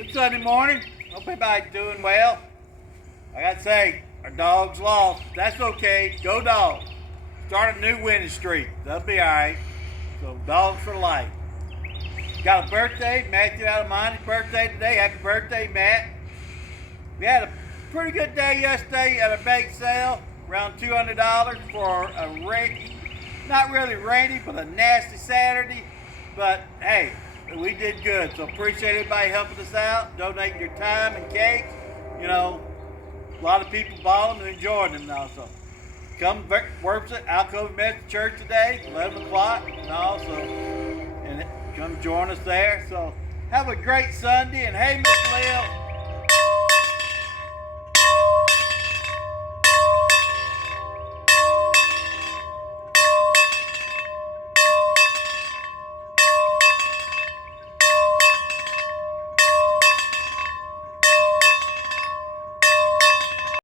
Good Sunday morning. Hope everybody's doing well. I got to say, our dogs lost. That's okay. Go dogs. Start a new winning streak. They'll be all right. So dogs for life. Got a birthday. Matthew Alamanti's birthday today. Happy birthday, Matt. We had a pretty good day yesterday at a bake sale. Around $200 for a rainy, not really rainy, but a nasty Saturday. But hey, we did good. So appreciate everybody helping us out, donating your time and cakes. You know, a lot of people bought them and enjoying them now. So come worship at Alcova Methodist Church today, 11 o'clock, and also, and come join us there. So have a great Sunday. And hey, Miss Lil,